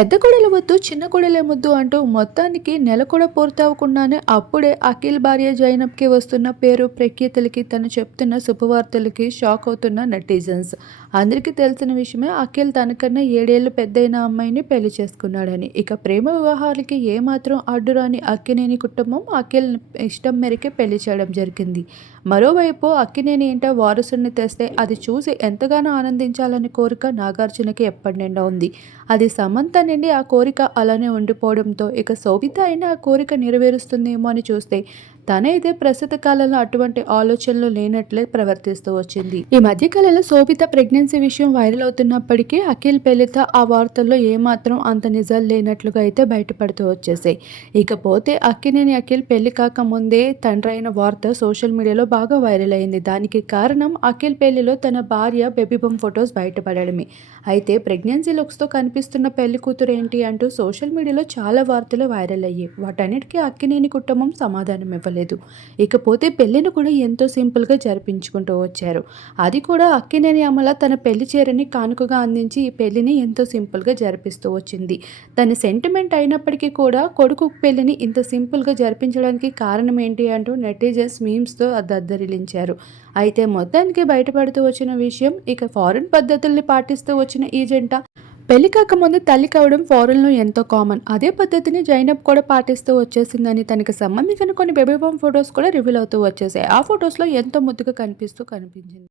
పెద్ద కొడల వద్దు చిన్న కొడలే ముద్దు అంటూ మొత్తానికి నెల కూడా పూర్తవకుండానే అప్పుడే అఖిల్ భార్య జైనబ్కి వస్తున్న పేరు ప్రఖ్యాతులకి తను చెప్తున్న శుభవార్తలకి షాక్ అవుతున్న నెటిజన్స్. అందరికీ తెలిసిన విషయమే అఖిల్ తనకన్నా ఏడేళ్ళు పెద్దయిన అమ్మాయిని పెళ్ళి చేసుకున్నాడని. ఇక ప్రేమ వివాహాలకి ఏమాత్రం అడ్డురాని అక్కినేని కుటుంబం అఖిల్ ఇష్టం మేరకే పెళ్ళి చేయడం జరిగింది. మరోవైపు అక్కినేని ఇంట వారసుని తెస్తే అది చూసి ఎంతగానో ఆనందించాలనే కోరిక నాగార్జునకి ఎప్పటి నిండా ఉంది. అది సమంత నుండి ఆ కోరిక అలానే ఉండిపోవడంతో ఇక శోభిత అయినా ఆ కోరిక నెరవేరుస్తుందేమో అని చూస్తే తనైతే ప్రస్తుత కాలంలో అటువంటి ఆలోచనలు లేనట్లే ప్రవర్తిస్తూ వచ్చింది. ఈ మధ్య కాలంలో శోభిత ప్రెగ్నెన్సీ విషయం వైరల్ అవుతున్నప్పటికీ అఖిల్ పెళ్ళితో ఆ వార్తల్లో ఏమాత్రం అంత నిజాలు లేనట్లుగా అయితే బయటపడుతూ వచ్చేసాయి. ఇకపోతే అక్కినేని అఖిల్ పెళ్ళి కాకముందే తండ్రి అయిన వార్త సోషల్ మీడియాలో బాగా వైరల్ అయింది. దానికి కారణం అఖిల్ పెళ్ళిలో తన భార్య బేబీ ఫొటోస్ బయటపడడమే. అయితే ప్రెగ్నెన్సీ లుక్స్తో కనిపిస్తున్న పెళ్ళి కూతురు ఏంటి అంటూ సోషల్ మీడియాలో చాలా వార్తలు వైరల్ అయ్యాయి. వాటన్నిటికీ అక్కినేని కుటుంబం సమాధానం ఇవ్వలేదు ఇకపోతే పెళ్ళిని కూడా ఎంతో సింపుల్గా జరిపించుకుంటూ వచ్చారు. అది కూడా అక్కినేని అమల తన పెళ్ళి చీరని కానుకగా అందించి ఈ పెళ్ళిని ఎంతో సింపుల్గా జరిపిస్తూ వచ్చింది. తన సెంటిమెంట్ అయినప్పటికీ కూడా కొడుకు పెళ్ళిని ఇంత సింపుల్గా జరిపించడానికి కారణం ఏంటి అంటూ నెటిజన్స్ మీమ్స్తో దద్దరిలించారు అయితే మొత్తానికి బయటపడుతూ వచ్చిన విషయం ఇక ఫారిన్ పద్ధతుల్ని పాటిస్తూ వచ్చిన ఈ జంట పెళ్ళి కాకముందు తల్లి కావడం ఫారెన్లో ఎంతో కామన్ అదే పద్ధతిని జైనబ్ కూడా పాటిస్తూ వచ్చేసిందని తనకి సంబంధించిన కొన్ని బేబీ బామ్ ఫొటోస్ కూడా రివీల్ అవుతూ వచ్చేసాయి. ఆ ఫొటోస్లో ఎంతో ముద్దుగా కనిపిస్తూ కనిపించింది.